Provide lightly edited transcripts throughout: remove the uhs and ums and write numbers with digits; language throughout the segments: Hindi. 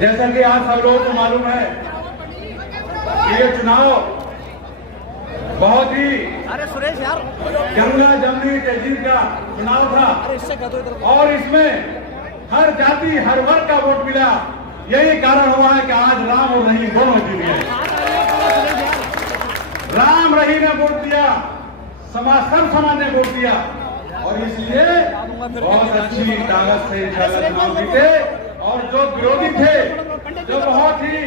जैसा कि आज सब लोगों को मालूम है कि ये चुनाव बहुत ही गंगा जमनी तहजीब का चुनाव था और इसमें हर जाति हर वर्ग का वोट मिला। यही कारण हुआ है कि आज राम और रहीम दोनों जीत गए। राम रहीम ने वोट दिया, सब समाज ने वोट दिया और इसलिए बहुत अच्छी ताकत से चुनाव जीते। और जो विरोधी थे, जो बहुत ही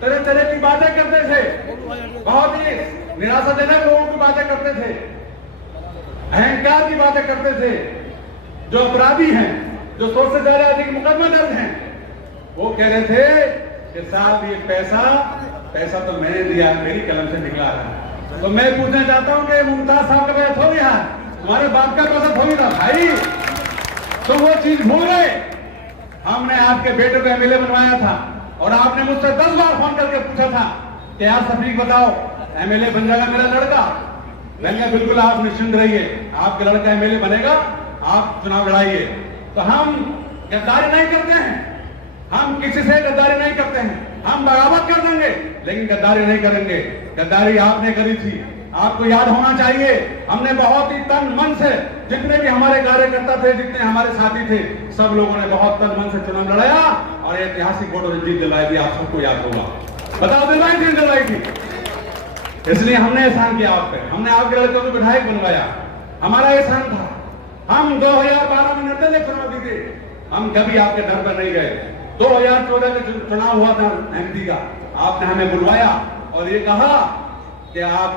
तरह तरह की बातें करते थे, बहुत ही निराशाजनक लोगों की बातें करते थे, अहंकार की बातें करते थे, जो अपराधी हैं, जो 100 से ज्यादा अधिक मुकदमा दर्ज हैं, वो कह रहे थे कि साहब ये पैसा तो मैंने दिया, मेरी कलम से निकला है। तो मैं पूछना चाहता हूं कि मुमताज साहब का पैसा थोड़ी है, तुम्हारे बाप का पैसा थोड़ी था भाई, तो वो चीज भूल गए। हमने आपके बेटे को एमएलए बनवाया था और आपने मुझसे 10 बार फोन करके पूछा था कि यार सफीक बताओ एमएलए बन जाएगा मेरा लड़का। मैंने बिल्कुल आप निश्चिंत रहिए, आपका लड़का एमएलए बनेगा, आप चुनाव लड़ाइए। तो हम गद्दारी नहीं करते हैं, हम किसी से गद्दारी नहीं करते हैं, हम बगावत कर देंगे लेकिन गद्दारी नहीं करेंगे। गद्दारी आपने करी थी, आपको याद होना चाहिए। हमने बहुत ही तन मन से, जितने भी हमारे कार्यकर्ता थे, जितने हमारे साथी थे, सब लोगों ने बहुत तन मन से चुनाव लड़ाया और ऐतिहासिक वोटों से जीत दिलवाई थी। आप सबको याद होगा, बताओ दिलवाई थी, दिलवाई थी। इसलिए हमने एहसान किया आप पे, हमने आपके लड़कों को विधायक बनवाया, हमारा एहसान था। हम 2012 में लड़ते थे, चुनाव जीते, हम कभी आपके दर पर नहीं गए। 2014 का चुनाव हुआ था एमपी का, आपने हमें बुलवाया और ये कहा कि आप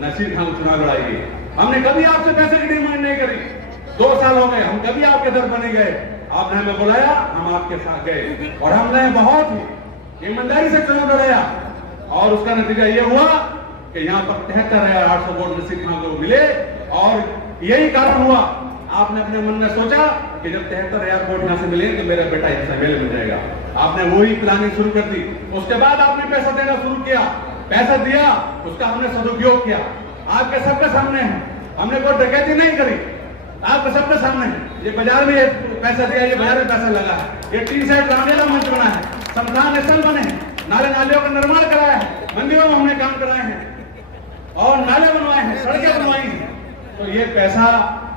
नसीर खान चुनाव लड़ाइए। हमने कभी आपसे पैसे की डिमांड नहीं करी। 2 साल हो गए, हम कभी आपके दर पर नहीं गए, आपने हमें बुलाया, हम आपके साथ गए और हमने बहुत ही ईमानदारी से चुनाव लड़ाया और उसका नतीजा ये हुआ कि यहाँ पर 73,800 वोट नसीर खान को मिले। और यही कारण हुआ, आपने अपने मन में सोचा कि जब 73,000 वोट यहाँ से मिले तो मेरा बेटा यहाँ एमएलए बन जाएगा। आपने वही प्लानिंग शुरू कर दी। उसके बाद आपने पैसा देना शुरू किया, पैसा दिया, उसका हमने सदुपयोग किया। आपके सबके सामने है, हमने कोई डकैती नहीं करी, आपके सबके सामने है। ये बाजार में पैसा दिया, ये बाजार में पैसा लगा है, ये टीन सेट रामलीला मंच बना है, शमशान स्थल बने हैं, नाले नालियों का निर्माण कराया है, मंदिरों में हमने काम कराए हैं और नाले बनवाए हैं, सड़कें बनवाई हैं। तो ये पैसा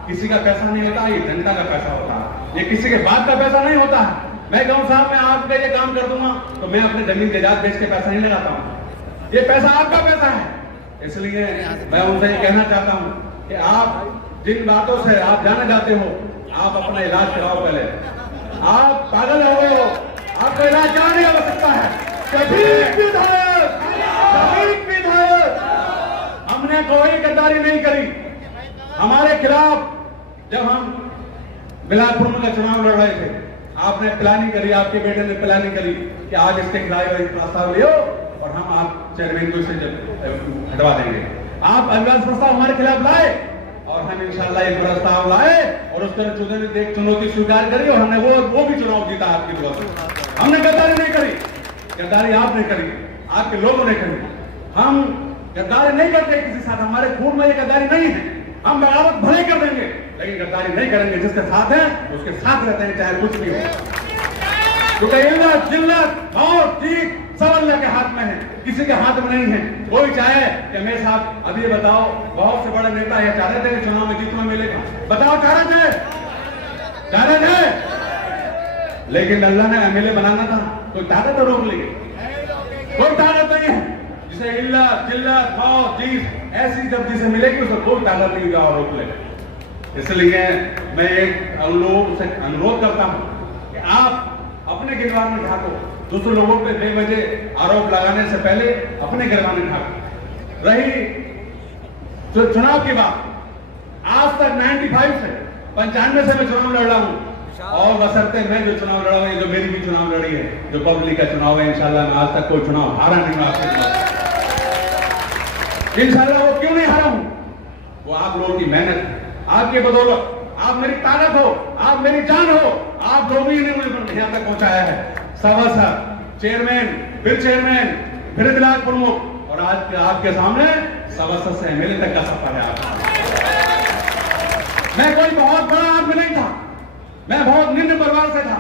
किसी का पैसा नहीं होता, ये जनता का पैसा होता है, ये किसी के बाप का पैसा नहीं होता है। मैं कहूँ साहब मैं आपका ये काम कर दूंगा तो मैं अपने जमीन जायदाद बेच के पैसा नहीं लगाता हूँ, ये पैसा आपका पैसा है। इसलिए मैं उनसे ये कहना चाहता हूँ कि आप जिन बातों से आप जाने जाते हो, आप अपना इलाज कराओ पहले। आप पागल हो गए हो, आपको इलाज कराने की आवश्यकता है। सफीक विधायक, हमने कोई गद्दारी नहीं करी। हमारे खिलाफ जब हम बिलासपुर में चुनाव लड़ रहे थे, आपने प्लानिंग करी, आपके बेटे ने प्लानिंग करी कि आज इसके खिलाफ प्रस्ताव लियो और हम आप चेयरमैन को इसे हटवा देंगे। आप अविश्वास प्रस्ताव हमारे खिलाफ लाए और हम इंशाल्लाह एक प्रस्ताव लाए और उस तरह चुनाव ने एक चुनौती स्वीकार करी और हमने वो भी चुनाव जीता आपकी दुआ से। हमने गद्दारी नहीं करी, गद्दारी आपने करी, आपके लोगों ने करी। हम गद्दारी नहीं करते किसी साथ, हमारे खून में ये गद्दारी नहीं है। हम बगावत भले कर देंगे लेकिन गद्दारी नहीं करेंगे। जिसके साथ है उसके साथ रहते हैं, चाहे कुछ भी हो। क्योंकि इल्लत, जिल्लत, मौत, चीख सब अल्लाह के हाथ में है, किसी के हाथ में नहीं है। कोई चाहे कि मेरे साथ अब ये बताओ, बहुत से बड़े नेता ये चाह रहे थे कि चुनाव में जीतना मिलेगा, बताओ चाह रहे थे, लेकिन अल्लाह ने एमएलए बनाना था, कोई ताकत तो रोक लेगी, कोई ताकत नहीं है। जिसे इल्लत, जिल्लत, मौत, चीख ऐसी जब जिसे मिलेगी उसे कोई ताकत नहीं होगा और रोक लेगा। इसलिए मैं एक लोगों से अनुरोध करता हूं कि आप अपने गिरबान में ढाको, दूसरे लोगों पे बेवजह आरोप लगाने से पहले अपने गिरबान में ढाको। रही जो चुनाव की बात, आज तक 95 से 95 से मैं चुनाव लड़ रहा हूं और बशर्ते मैं जो चुनाव लड़ा हूं, जो मेरी भी चुनाव लड़ी है, जो पब्लिक का चुनाव है, इंशाल्लाह मैं आज तक कोई चुनाव हारा नहीं हूं आपके चुनाव। इंशाल्लाह वो क्यों नहीं हारा हूं, वो आप लोगों की मेहनत, आपके बदौलत, आप मेरी ताकत हो, आप मेरी जान हो, आप लोग ही ने मुझे यहाँ तक पहुंचाया है। सभासद, चेयरमैन, फिर ब्लॉक प्रमुख और आज आपके सामने सभासद से एमएलए तक का सफर है आपका। मैं कोई बहुत बड़ा आदमी नहीं था, मैं बहुत निम्न परिवार से था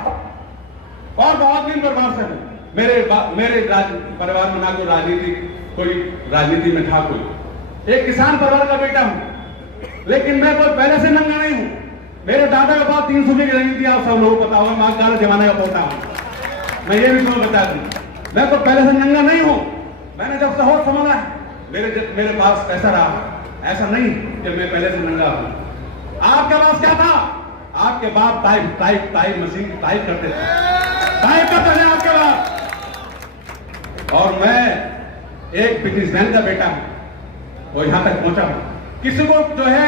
और बहुत निम्न परिवार से हूं। मेरे परिवार में ना कोई राजनीति में था कोई। एक किसान परिवार का बेटा हूं, लेकिन मैं कोई पहले से नंगा नहीं हूं। मेरे दादा के पास 300 की जमीन थी, आप सब लोगों को पता होगा। मां काल जमाने का पोता हूं मैं, ये भी तुम्हें बता दूं। मैं तो पहले से नंगा नहीं हूं। मैंने जब से होश संभाला है मेरे पास पैसा रहा, ऐसा नहीं कि मैं पहले से नंगा हूं। आपके पास क्या था? आपके बाप टाइप मशीन टाइप करते थे, टाइप करते थे आपके बाप। और मैं एक बिजनेसमैन का बेटा हूं और यहां तक पहुंचा हूं। किसी को जो है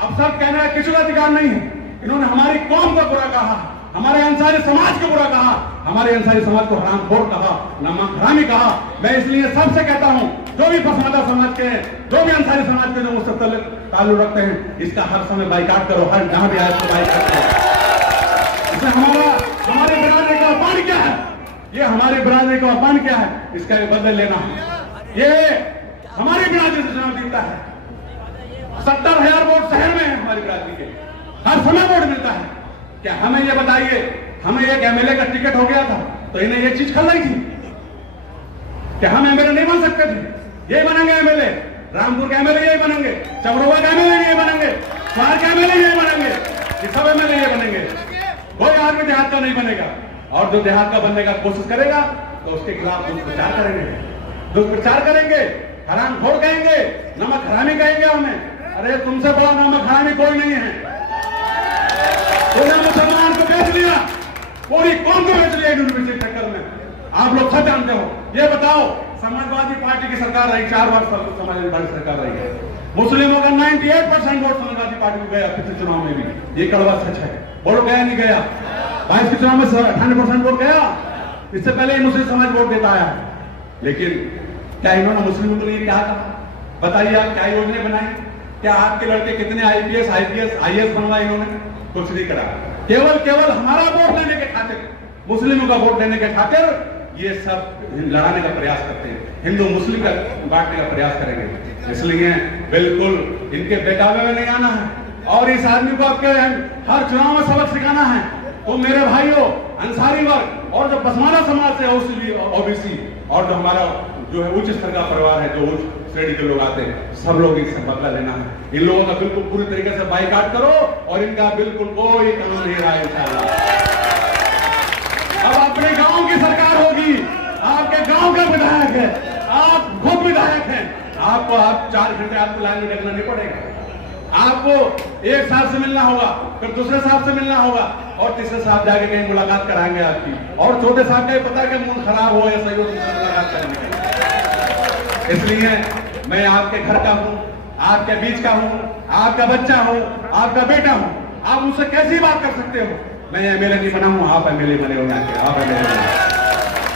अब सब कहना है, किसी का अधिकार नहीं है। इन्होंने हमारी कौम का बुरा कहा, हमारे अंसारी समाज को बुरा कहा, हमारे अंसारी समाज को हरामखोर कहा, नमक हरामी कहा। मैं इसलिए सबसे कहता हूं, जो भी पसमानदा समाज के हैं, जो भी अंसारी समाज के जो मुझसे ताल्लुक रखते हैं, इसका हर समय बाइकाट करो, हर जहां भी आए तो बाइकाट करो। इसमें हमारी बिरादरी का अपमान क्या है? ये हमारी बिरादरी का अपमान क्या है? इसका बदले लेना है। ये हमारी बिरादरी से चुनाव जीतता है। 70,000 वोट शहर में है हमारी बिरादरी के, हर समय वोट मिलता है। क्या हमें ये बताइए, हमें एक एमएलए का टिकट हो गया था तो इन्हें ये चीज खल रही थी कि हम एमएलए नहीं बन सकते थे? ये बनेंगे एमएलए, रामपुर के एमएलए यही बनेंगे, चबरुआ के एमएलए यही बनेंगे, शहर के एमएलए यही बनेंगे, ये सब एमएलए ये बनेंगे। कोई आदमी देहात का नहीं बनेगा। और जो देहात का बनने का कोशिश करेगा तो उसके खिलाफ दुष्प्रचार करेंगे, दुष्प्रचार करेंगे, हरामखोर कहेंगे, नमक हरामी कहेंगे हमें। अरे तुमसे बड़ा नमक हरामी कोई नहीं है। पूरे मुसलमान को बेच लिया, पूरी कौम को बेच लिया यूनिवर्सिटी चक्कर में। आप लोग सब जानते हो। ये बताओ, समाजवादी पार्टी की सरकार रही, 4 वर्ष समाजवादी सरकार रही है। मुस्लिमों का 98% वोट समाजवादी पार्टी को गया पिछले चुनाव में भी। ये कड़वा सच है। वोट गया नहीं गया? 22 के चुनाव में 98% वोट गया। इससे पहले ही मुस्लिम समाज वोट देता आया। लेकिन क्या इन्होंने मुस्लिमों के लिए क्या कहा? बताइए आप, क्या योजना बनाई? क्या आपके लड़के कितने आईपीएस, आईपीएस, आईएएस बनवाए इन्होंने? कुछ नहीं करा। केवल हमारा वोट लेने के खातिर, मुस्लिमों का वोट लेने के खातिर ये सब लड़ाने का प्रयास करते हैं। हिंदू मुस्लिम का बांटने का प्रयास करेंगे। इसलिए बिल्कुल इनके बेकाबे में नहीं आना है। और इस आदमी को आपके हर चुनाव में सबक सिखाना है। तो मेरे भाइयों, अंसारी वर्ग और जो पसमानदा समाज से ओबीसी और जो हमारा जो है उच्च स्तर का परिवार है, जो उच्च श्रेणी के लोग आते हैं, सब लोग इससे बदला लेना है। इन लोगों का बिल्कुल पूरी तरीके से बाइकाट करो और इनका बिल्कुल कोई कानून नहीं रहा है इंशाअल्लाह। अब अपने गांव की सरकार होगी, आपके गांव का विधायक है, आप खुद विधायक हैं। आपको 4 घंटे आपको लाइन में लगना नहीं पड़ेगा। आपको एक साहब से मिलना होगा, फिर दूसरे साहब से मिलना होगा और तीसरे साहब जाके कहीं मुलाकात कराएंगे आपकी। और छोटे साहब का पता कि मूड खराब हो या सही हो, दूसरे मुलाकात करेंगे। इसलिए मैं आपके घर का हूं, आपके बीच का हूं, आपका बच्चा हूं, आपका बेटा हूं। आप मुझसे कैसी बात कर सकते हो? मैं एमएलए नहीं बना हूं, आप एमएलए बने हो। आप एमएलए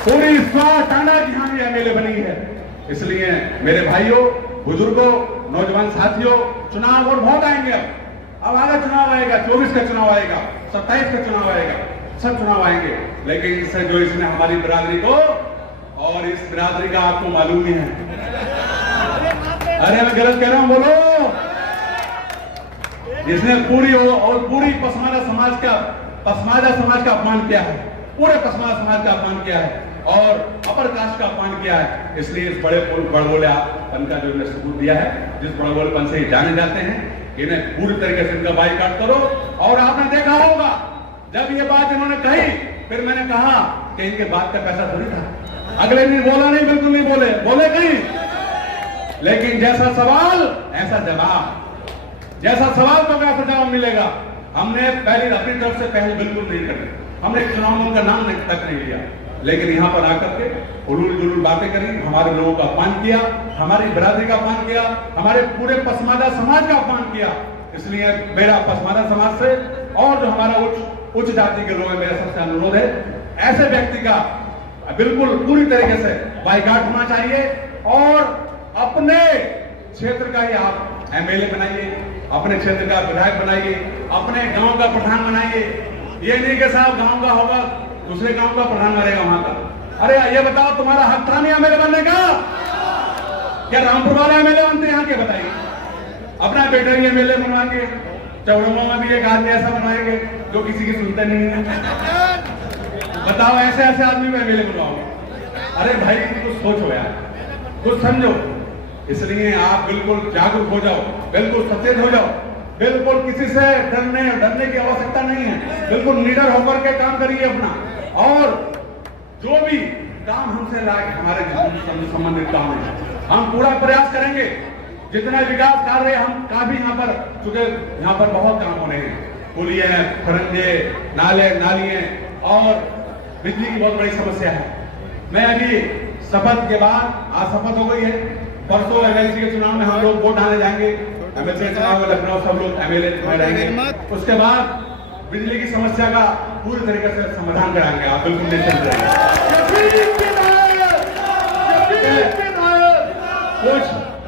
पूरी स्वार टांडा की यहाँ एमएलए बनी है। इसलिए मेरे भाइयों, बुजुर्गों, नौजवान साथियों, चुनाव और बहुत आएंगे। अब आगे चुनाव आएगा, 24 का चुनाव आएगा, 27 का चुनाव आएगा, सब चुनाव आएंगे। लेकिन इससे जो इसने हमारी बिरादरी को, और इस बिरादरी का आपको मालूम ही है। अरे मैं गलत कह रहा हूं? बोलो। जिसने पूरी पसमानदा समाज का अपमान किया है, पूरे पसमानदा समाज का अपमान किया है और अपर कास्ट का अपमान किया है। इसलिए इस बड़बोलेपन का जो इन्हें सबूत दिया है, जिस बड़बोलेपन से जाने जाते हैं, इन्हें पूरी तरीके से इनका बाइकाट करो। और आपने देखा होगा, जब ये बात इन्होंने कही, फिर मैंने कहा कि इनके बात का पैसा थोड़ी था। अगले दिन बोला नहीं, बिल्कुल नहीं बोले कहीं। लेकिन जैसा सवाल ऐसा जवाब, जैसा सवाल तो वैसा जवाब मिलेगा। हमने अपनी तरफ से पहल बिल्कुल नहीं करी। हमने चुनाव में उनका नाम तक नहीं लिया। लेकिन यहाँ पर आकर के उलूल जुलूल बातें करी, हमारे लोगों का अपमान किया, हमारी बिरादरी का अपमान किया, हमारे पूरे पसमानदा समाज का अपमान किया। इसलिए मेरा पसमानदा समाज से और जो हमारा उच्च जाति के लोग हैं, मेरा सबसे अनुरोध है, ऐसे व्यक्ति का बिल्कुल पूरी तरीके से बाइकाट होना चाहिए। और अपने क्षेत्र का ही आप एमएलए बनाइए, अपने क्षेत्र का विधायक बनाइए, अपने गांव का प्रधान बनाइए। ये नहीं कि साहब गांव का होगा, दूसरे गांव का प्रधान बनेगा वहां का। अरे ये बताओ, तुम्हारा हक था नहीं एमएलए बनने का? क्या रामपुर वाले एमएलए बनते यहाँ के? बताइए। अपना बेटा ही एमएलए बनवाएंगे, चौड़ों में भी एक आदमी ऐसा बनाएंगे जो किसी की सुनते नहीं है। बताओ, ऐसे आदमी में एमएलए बनवाओगे? अरे भाई कुछ सोचो यार, कुछ समझो। इसलिए आप बिल्कुल जागरूक हो जाओ, बिल्कुल सचेत हो जाओ, बिल्कुल किसी से डरने की आवश्यकता नहीं है। बिल्कुल निडर होकर के काम करिए अपना, और जो भी काम हमसे लायक हमारे संबंधित काम है हम पूरा प्रयास करेंगे। जितना विकास कार्य हम काफी यहाँ पर, चूंकि यहाँ पर बहुत काम हो रहे हैं, पुलिये, खरंजे, नालियां और बिजली की बहुत बड़ी समस्या है। मैं अभी शपथ के बाद, आज शपथ हो गई है, परसों एमएलसी के चुनाव में हम लोग वोट डालने जाएंगे। एमएलसी के चुनाव में लखनऊ सब लोग एमएलए में रहेंगे। उसके बाद बिजली की समस्या का पूरी तरीके से समाधान कराएंगे। आप बिल्कुल निश्चिंत रहिए।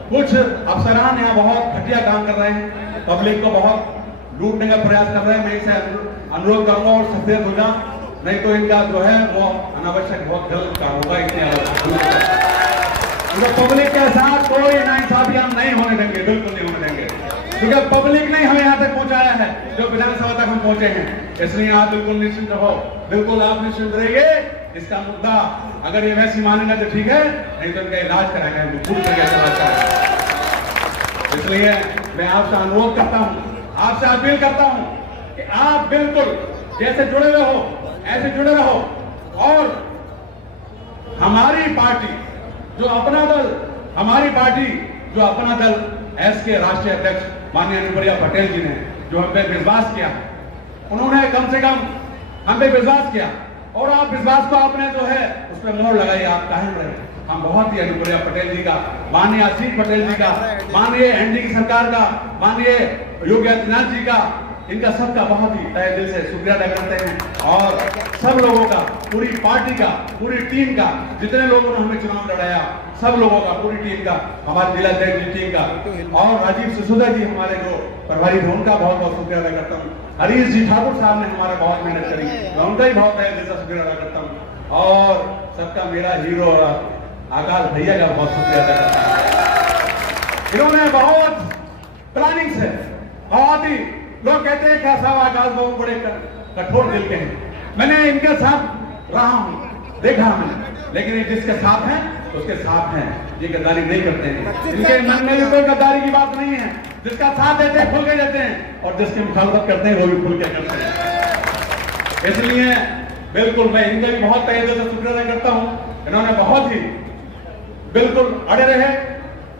कुछ अफसरान यहाँ बहुत घटिया काम कर रहे हैं, पब्लिक को बहुत लूटने का प्रयास कर रहे हैं। मैं इसे अनुरोध करूंगा और सचेत हो जा, नहीं तो इनका जो है वो अनावश्यक बहुत गलत काम होगा। इसलिए पब्लिक के साथ कोई नाइंसाफी हम नहीं होने देंगे, बिल्कुल नहीं होने देंगे, क्योंकि पब्लिक ने हमें यहाँ तक पहुंचाया है, जो विधानसभा तक हम पहुंचे हैं। इसलिए आप बिल्कुल निश्चिंत रहो, बिल्कुल आप निश्चिंत रहिए। इसका मुद्दा अगर ये वैसी मानेगा तो ठीक है, नहीं तो इनका इलाज कराएंगे, पूरी तरीके से इलाज कराएंगे। इसलिए मैं आपसे अनुरोध करता हूं, आपसे अपील करता हूं कि आप बिल्कुल जैसे जुड़े हुए हो ऐसे जुड़े रहो, और हमारी पार्टी जो अपना दल, हमारी पार्टी जो अपना दल एसके राष्ट्रीय अध्यक्ष माननीय अनुप्रिया पटेल जी ने जो हम पे विश्वास किया, उन्होंने कम से कम हम पे विश्वास किया, और आप विश्वास को आपने जो है उस पर मोहर लगाई, आप कायम रहे। हम बहुत ही अनुप्रिया पटेल जी का, माननीय आशीष पटेल जी का, माननीय एनडीए की सरकार का, माननीय योगी आदित्यनाथ जी का, इनका सबका बहुत ही तहे दिल से शुक्रिया अदा करते हैं। और सब लोगों का, पूरी पार्टी का, पूरी टीम का, जितने लोगों ने हमें चुनाव लड़ाया, सब लोगों का, पूरी टीम का, हमारे जिलाध्यक्ष की टीम का, और राजीव सिसोदिया जी हमारे जो प्रभारी थे उनका बहुत बहुत शुक्रिया अदा करता हूँ। हरीश जी ठाकुर साहब ने हमारा बहुत मेहनत करी, मैं उनका ही बहुत तहे दिल से शुक्रिया अदा करता हूँ। और सबका मेरा हीरो आकाश भैया का बहुत शुक्रिया अदा करता हूँ। इन्होंने बहुत प्लानिंग से, बहुत ही, लोग कहते हैं क्या साहब आकाश बाबू बड़े कठोर दिल के हैं, मैंने इनके साथ रहा हूं, देखा मैंने, लेकिन ये जिसके साथ हैं उसके साथ हैं, ये गद्दारी नहीं करते हैं। इनके मन में भी कोई गद्दारी की बात नहीं है, जिसका साथ देते हैं खुल के देते हैं, और जिसकी मुखालफत करते हैं वो भी खुल के करते हैं। इसलिए बिल्कुल मैं इनका भी बहुत तहे दिल से शुक्रिया अदा करता हूं। इन्होंने बहुत ही बिल्कुल अड़े रहे,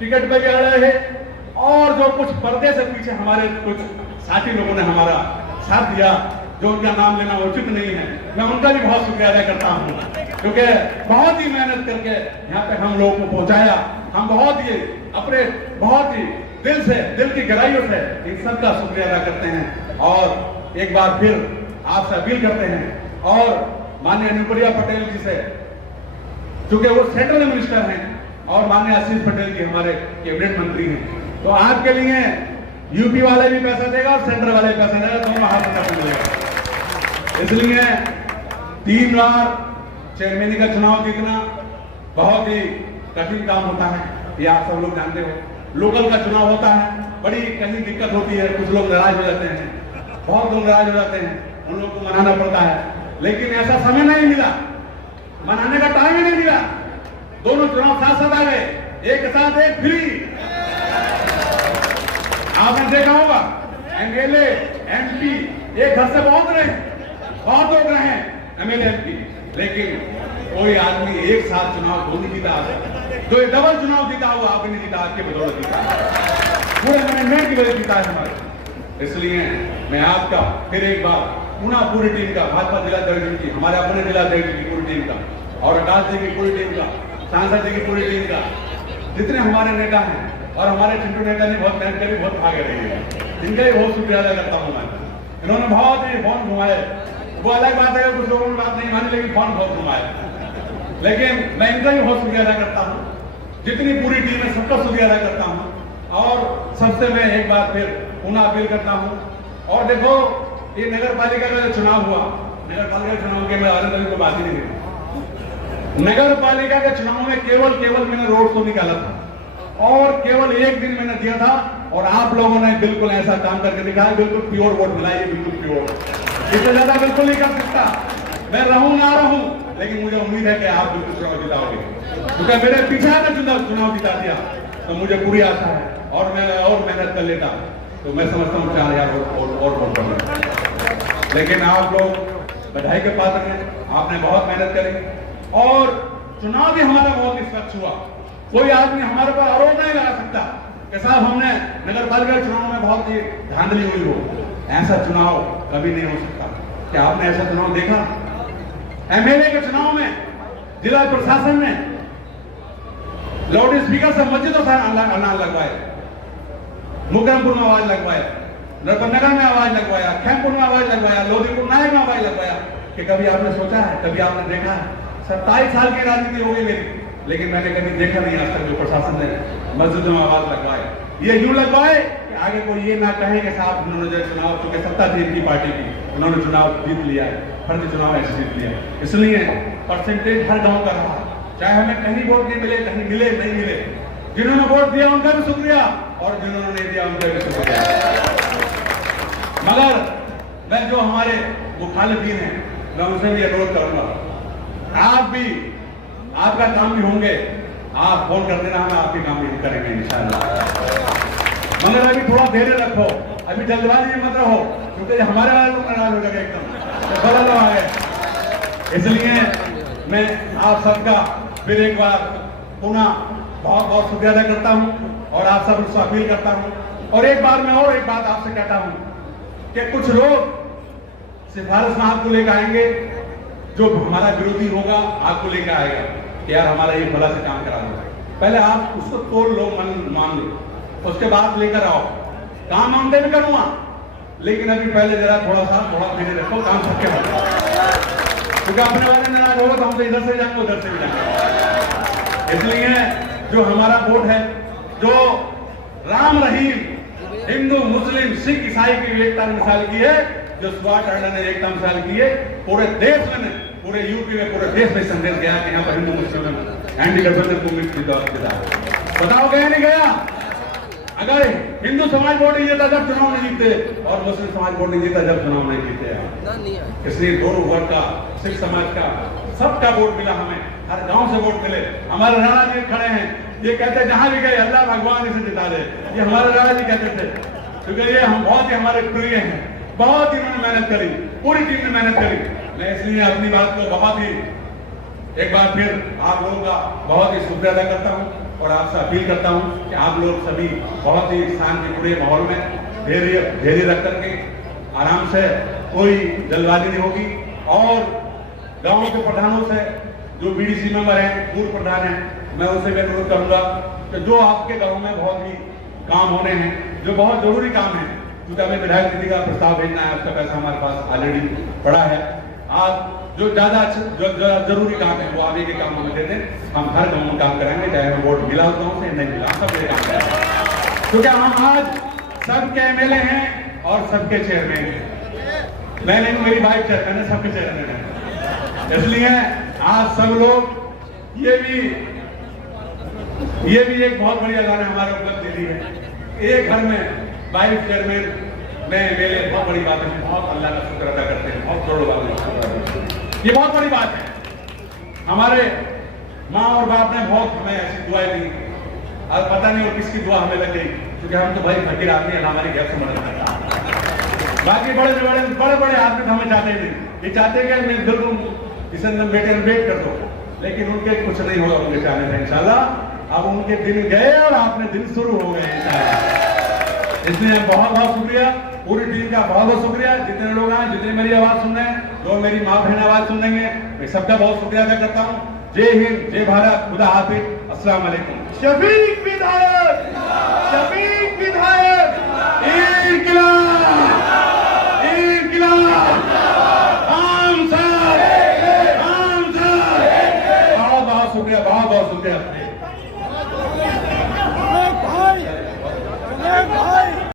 टिकट पे भी अड़े रहे, और जो कुछ पर्दे से पीछे हमारे कुछ साथी लोगों ने हमारा साथ दिया, जो उनका नाम लेना उचित नहीं है, मैं उनका भी बहुत शुक्रिया अदा करता हूं, क्योंकि बहुत ही मेहनत करके यहाँ पे हम लोगों को पहुंचाया। हम बहुत ही अपने बहुत ही दिल से, दिल की गहराइयों से इन सबका शुक्रिया अदा करते हैं। और एक बार फिर आपसे अपील करते हैं, और माननीय अनुप्रिया पटेल जी से, चूंकि वो सेंट्रल मिनिस्टर हैं और माननीय आशीष पटेल जी हमारे कैबिनेट मंत्री हैं, तो आपके लिए यूपी वाले भी पैसा देगा और सेंटर वाले भी पैसा देगा, दोनों हाथ में पैसा मिलेगा। इसलिए 3 बार चेयरमैन का चुनाव जीतना बहुत ही कठिन काम होता है, ये आप सब लोग जानते हो। लोकल का चुनाव होता है, बड़ी कहीं दिक्कत होती है, कुछ लोग नाराज हो जाते हैं, बहुत लोग नाराज हो जाते हैं, उन लोग को मनाना पड़ता है, लेकिन ऐसा समय नहीं मिला, मनाने का टाइम ही नहीं मिला। दोनों चुनाव साथ साथ आ गए, एक के साथ एक फ्री। आपने देखा होगा एमएलए एमपी एक घर से बहुत लोग रहे हैं एमएलए एमपी, लेकिन कोई आदमी एक साथ चुनाव नहीं जीता, जो डबल चुनाव जीता हुआ आपने नहीं जीता, आपके बदौलत जीता, पूरे मैनेजमेंट की वजह जीता है हमारे। इसलिए मैं आपका फिर एक बार पुनः पूरी टीम का, भाजपा जिलाध्यक्ष की, हमारे अपने जिलाध्यक्ष की पूरी टीम का, और आकाश जी की पूरी टीम का, सांसद जी की पूरी टीम का, जितने हमारे नेता हैं, और हमारे चिंटू नेता ने बहुत मेहनत करी, बहुत आगे रही है, इनका ही बहुत शुक्रिया अदा करता हूँ मैं। इन्होंने बहुत ही फोन घुमाए, वो अलग बात है, कुछ लोगों ने बात नहीं मानी, लेकिन फोन बहुत घुमाए, लेकिन मैं इनका भी बहुत शुक्रिया अदा करता हूँ। जितनी पूरी टीम है सबका शुक्रिया अदा करता हूँ। और सबसे मैं एक बार फिर पुनः अपील करता हूँ, और देखो ये नगर पालिका का जो चुनाव हुआ, नगर पालिका चुनाव के मैं आनंद को बात ही नहीं की। नगर पालिका के चुनाव में केवल मैंने रोड शो निकाला था, और केवल एक दिन मैंने दिया था, और आप लोगों ने बिल्कुल ऐसा काम करके दिखाया, बिल्कुल प्योर वोट मिला, ये बिल्कुल प्योर, इससे ज्यादा बिल्कुल नहीं कर सकता। मैं रहूं ना रहूं, लेकिन मुझे उम्मीद है कि आप बिल्कुल चुनाव जिताओगे, क्योंकि मेरे पीछे ने चुनाव जिता दिया तो मुझे पूरी आशा है और मैं और मेहनत कर लेता तो मैं समझता हूँ 4000 और वोट बढ़। लेकिन आप लोग बधाई के पात्र हैं, आपने बहुत मेहनत करी और चुनाव भी हमारा बहुत निष्पक्ष हुआ। कोई आदमी हमारे पर आरोप नहीं लगा सकता कि साहब हमने नगर पालिका चुनाव में बहुत ही धांधली हुई हो। ऐसा चुनाव कभी नहीं हो सकता। क्या आपने ऐसा चुनाव देखा? एमएलए के चुनाव में जिला प्रशासन ने लाउड स्पीकर से मस्जिदों से अनाज लगवाए, मुकरमपुर में आवाज लगवाया, नगर में आवाज लगवाया, खेमपुर में आवाज लगवाया, लोधीपुर नायक में आवाज लगवाया। कि कभी आपने सोचा है, कभी आपने देखा है? 27 साल की राजनीति हो गई मेरी, लेकिन मैंने कभी देखा नहीं आज तक जो प्रशासन ने मस्जिदों में आवाज लगवाए। ये यूं लगवाए कि आगे कोई ये ना कहे कि साहब उन्होंने जो चुनाव, चूंकि सत्ता थी इनकी पार्टी की, उन्होंने चुनाव जीत लिया है, फर्जी चुनाव ऐसे जीत लिया। इसलिए परसेंटेज हर गांव का रहा, चाहे हमें कहीं वोट नहीं मिले, कहीं मिले नहीं मिले। जिन्होंने वोट दिया उनका भी शुक्रिया और जिन्होंने नहीं दिया उनका भी शुक्रिया। मगर मैं जो हमारे मुखालिफिन हैं मैं उनसे भी अनुरोध करूंगा, आप भी, आपका काम भी होंगे, आप फोन कर देना, हम आपके काम भी करेंगे इंशाअल्लाह। मगर अभी थोड़ा धैर्य रखो, अभी जल्दबाजी में मत रहो, क्योंकि हमारे वाले लोग नाराज हो जाएंगे एकदम बदल आ गए। इसलिए मैं आप सबका फिर एक बार पुनः बहुत बहुत शुक्रिया अदा करता हूं और आप सब से अपील करता हूं। और एक बार मैं और एक बात आपसे कहता हूं कि कुछ लोग सिफारिश में आपको लेकर आएंगे, जो हमारा विरोधी होगा आपको लेकर आएगा कि यार हमारा ये फला से काम करा दो। पहले आप उसको तोड़ लो, मान लो, उसके बाद लेकर आओ। काम उनके भी करूंगा, लेकिन अभी पहले जरा थोड़ा धीरे रखो, काम सबके होगा, क्योंकि अपने वाले नाराज होगा तो हम तो इधर से जाएंगे उधर से भी जाएंगे। इसलिए जो हमारा वोट है, जो राम रहीम हिंदू मुस्लिम सिख ईसाई की एकता मिसाल की है, जो सुभाष टंडन ने एकता मिसाल की है, पूरे देश में, पूरे यूपी में, पूरे देश में संदेश गया कि यहाँ पर हिंदू मुस्लिम एंटी गठबंधन को मिक्स बताओ गया नहीं गया। अगर हिंदू समाज वोट नहीं जीता जब चुनाव नहीं जीते और मुस्लिम समाज वोट नहीं जीता जब चुनाव नहीं जीते। इसलिए दोनों वर्ग का, सिख समाज का, सबका वोट मिला हमें, हर गांव से वोट मिले। हमारे राणा जी खड़े हैं, ये कहते जहां भी गए अल्लाह भगवान इसे जिता दे, ये हमारे राणा जी कहते थे, क्योंकि ये हम बहुत ही हमारे प्रिय हैं, बहुत ही इन्होंने मेहनत करी, पूरी टीम ने मेहनत करी। मैं इसलिए अपनी बात को बहुत ही एक बार फिर आप लोगों का बहुत ही शुक्रिया अदा करता हूं और आपसे अपील करता हूं कि आप लोग सभी बहुत ही शांतिपूर्ण माहौल में धैर्य रख करके आराम से, कोई जल्दबाजी नहीं होगी। और गांव के प्रधानों से, जो बीडीसी मेंबर हैं, पूर्व प्रधान हैं, मैं उनसे भी अनुरोध करूंगा कि जो आपके गांव में बहुत ही काम होने हैं, जो बहुत जरूरी काम है, क्योंकि हमें विधायक निधि का प्रस्ताव भेजना है, उसका पैसा हमारे पास ऑलरेडी पड़ा है। आप जो ज्यादा जरूरी काम है वो आगे के काम हमें दे दें, हम हर गांव में काम कराएंगे, चाहे हमें वोट मिला गांव से नहीं मिला, सब काम करेंगे। क्योंकि हम आज सबके एमएलए हैं और सबके चेयरमैन हैं। मैं नहीं, मेरी वाइफ चेयरमैन है, सबके चेयरमैन है। इसलिए आज सब लोग ये भी एक बहुत बड़ी अल्लाह ने हमारे उपलब्धि दी है। एक घर में वाइफ चेयरमैन में एमएलए, बहुत बड़ी बात है, बहुत अल्लाह का शुक्र अदा करते हैं, बहुत करोड़ों बात, ये बहुत बड़ी बात है। हमारे माँ और बाप ने बहुत हमें ऐसी दुआएं दी, अब पता नहीं और किसकी दुआ हमें लग गई, क्योंकि हम तो भाई फकीर आदमी है, हमारी घर से मदद करता। बाकी बड़े आदमी तो हमें चाहते ही नहीं, ये चाहते कि मैं बिल्कुल इसे बेटे में वेट कर दो, लेकिन उनके कुछ नहीं होगा उनके चाहने से इंशाल्लाह। अब उनके दिन गए और आपने दिन शुरू हो गए इंशाल्लाह। इसलिए बहुत बहुत शुक्रिया, पूरी टीम का बहुत बहुत शुक्रिया, जितने लोग आए, जितने मेरी आवाज सुन रहे हैं, जो मेरी माँ बहन आवाज सुन रही है, मैं सबका बहुत शुक्रिया अदा करता हूँ। जय हिंद, जय भारत, खुदा हाफिज, अस्सलाम वालेकुम। शफीक विधायक, शफीक विधायक।